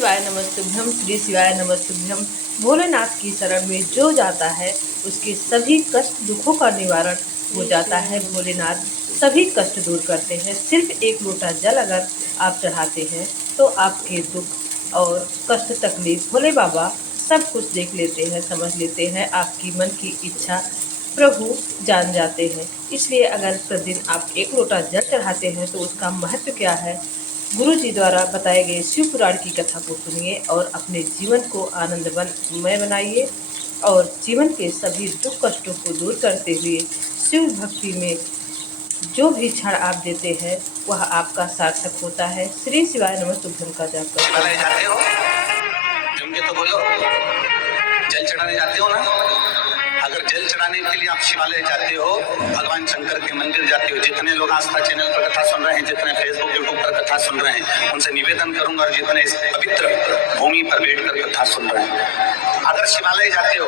शिवाय नमस्तुभ्यम, श्री शिवाय नमस्तुभ्यम। भोलेनाथ की शरण में जो जाता है उसके सभी कष्ट दुखों का निवारण हो जाता है। भोलेनाथ सभी कष्ट दूर करते हैं। सिर्फ एक लोटा जल अगर आप चढ़ाते हैं तो आपके दुख और कष्ट तकलीफ भोले बाबा सब कुछ देख लेते हैं, समझ लेते हैं। आपकी मन की इच्छा प्रभु जान जाते हैं। इसलिए अगर प्रतिदिन आप एक लोटा जल चढ़ाते हैं तो उसका महत्व क्या है, गुरु जी द्वारा बताए गए शिव पुराण की कथा को सुनिए और अपने जीवन को आनंदमय बनाइए और जीवन के सभी दुख कष्टों को दूर करते हुए शिव भक्ति में जो भी क्षण आप देते हैं वह आपका सार्थक होता है। श्री शिवाय नमस्तुभ्यम का जाप करते हैं। जाते हो जम के तो बोलो, जल चढ़ाने जाते हो ना। अगर जल चढ़ाने के लिए आप शिवालय जाते हो, भगवान शंकर के मंदिर जाते हो, जितने लोग आस्था चैनल पर कथा सुन रहे हैं, जितने फेसबुक यूट्यूब पर कथा सुन रहे हैं, उनसे निवेदन करूंगा, और जितने इस पवित्र भूमि पर बैठकर कथा सुन रहे हैं, अगर शिवालय जाते हो,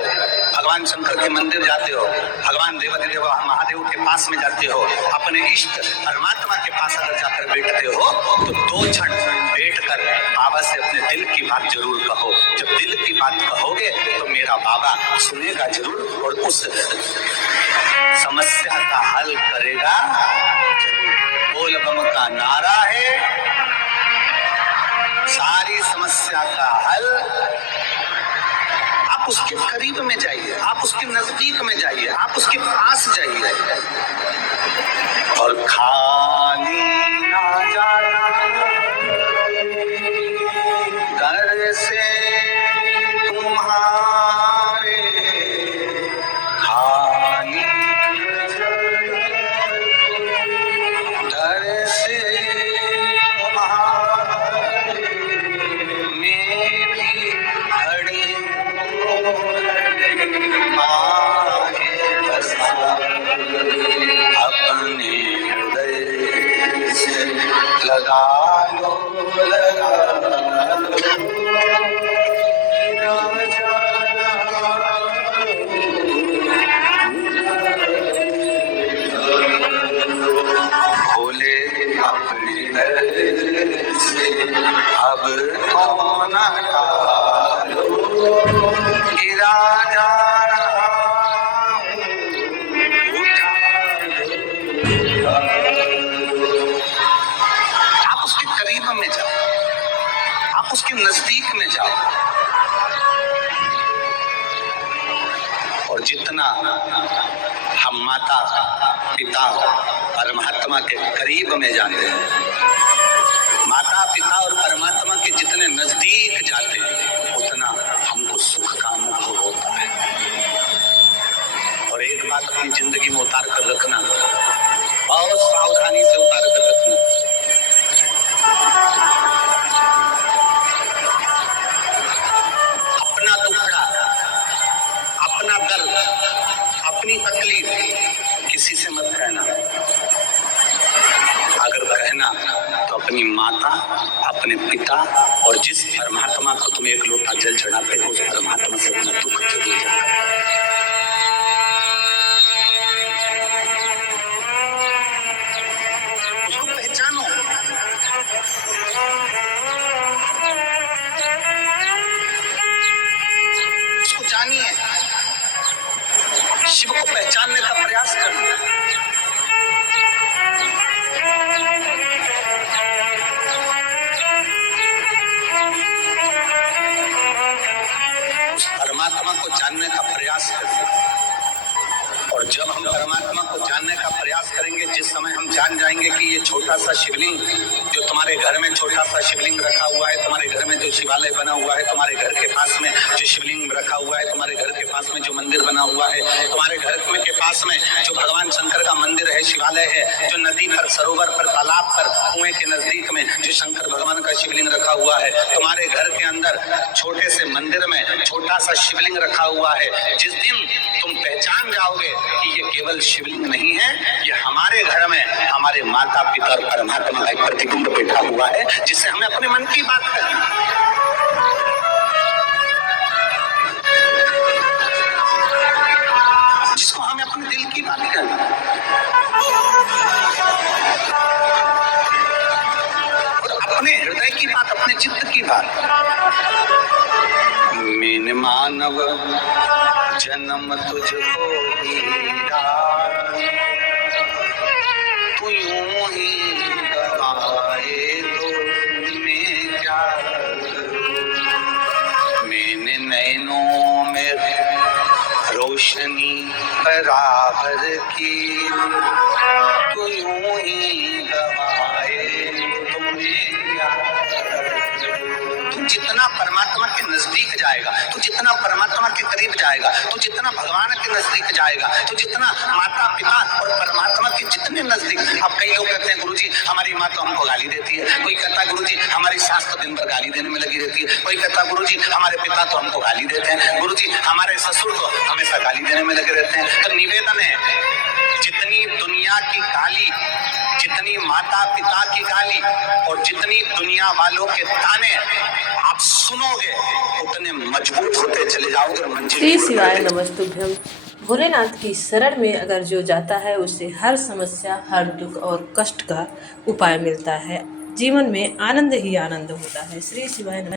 भगवान शंकर के मंदिर जाते हो, भगवान देवाधिदेव महादेव के पास में जाते हो, अपने इष्ट परमात्मा के पास अगर जाकर बैठते हो तो 2 क्षण बैठकर बाबा से अपने दिल की बात जरूर कहो। जब दिल की बात कहोगे तो मेरा बाबा सुनेगा जरूर और उस समस्या का हल करेगा जरूर। बोल बम का नारा है, सारी समस्या का हल। आप उसके करीब में जाइए, आप उसके नजदीक में जाइए, आप उसके पास जाइए और खाली ना जाना दर से तुम्हारे, खाली दर से तुम्हारे में भी खड़ी अपने हृदय से लगा लो, भोले अपने हृदय से अब तो न डालो, इरादा आप उसके करीब में जाओ, आप उसके नजदीक में जाओ, और जितना हम माता पिता परमात्मा के करीब में जाते हैं, माता पिता और परमात्मा के जितने नजदीक जाते हैं, उतना हमको सुख का अनुभव होता है। और एक बात अपनी जिंदगी में उतार कर रखना, बहुत सावधानी से उतार कर रखना, अपना दुखड़ा, अपना दर्द, अपनी तकलीफ किसी से मत कहना। अगर कहना तो अपनी माता, अपने पिता और जिस परमात्मा को तुम एक लोटा जल चढ़ाते हो, उस परमात्मा से अपना दुख जरूर जाना। उसको पहचानो, उसको जानिए, शिव को पहचानने का प्रयास करिए। उस परमात्मा को जानने का प्रयास करिए। और जब हम परमात्मा को जानने का प्रयास करेंगे, जिस समय हम जान जाएंगे कि ये छोटा सा शिवलिंग जो तुम्हारे घर में छोटा सा शिवलिंग रखा हुआ है, तुम्हारे घर में जो शिवालय बना हुआ है, तुम्हारे घर के पास में जो शिवलिंग रखा हुआ है, तुम्हारे घर के पास में जो मंदिर बना हुआ है, तुम्हारे घर के पास में जो भगवान शंकर का मंदिर है, शिवालय है, जो नदी पर, सरोवर पर, तालाब पर, कुएं के नजदीक में जो शंकर भगवान का शिवलिंग रखा हुआ है, तुम्हारे घर के अंदर छोटे से मंदिर में छोटा सा शिवलिंग रखा हुआ है, जिस दिन तुम पहचान जाओगे कि ये केवल शिवलिंग नहीं है, ये हमारे घर में हमारे माता पिता और परमात्मा का एक प्रतिबिंब बैठा हुआ है, जिससे हमें अपने मन की बात करनी, जिसको हमें अपने दिल की बात करनी, और अपने हृदय की बात, अपने चित्त की बात। मानव जन्म तुझको हीरा, तू यूं ही गवाए तो मैं क्या करूं। मैंने नैनों में रोशनी बराबर की, तू यूं ही गवाए तो मैं क्या करूं। तू जितना परमात्मा के नजदीक जाएगा, तू जितना परमात्मा के करीब जाएगा, तू जितना भगवान के नजदीक जाएगा, तू जितना माता पिता और परमात्मा के जितने नजदीक। अब कई लोग कहते हैं गुरुजी हमारी माँ तो हमको गाली देती है, कोई कहता है गुरुजी हमारी सास तो दिन भर गाली देने में लगी रहती है, कोई कहता है गुरुजी हमारे पिता तो हमको गाली देते हैं, गुरुजी हमारे ससुर तो हमेशा गाली देने में लगे रहते हैं। तो निवेदन है, जितनी दुनिया की गाली, जितनी माता पिता की गाली और जितनी दुनिया वालों के ताने आप सुनोगे, उतने मजबूत होते चले जाओगे। मंजिल श्री शिवाय नमस्तुभ्यम। भोलेनाथ की शरण में अगर जो जाता है उससे हर समस्या, हर दुख और कष्ट का उपाय मिलता है। जीवन में आनंद ही आनंद होता है। श्री शिवाय नमः।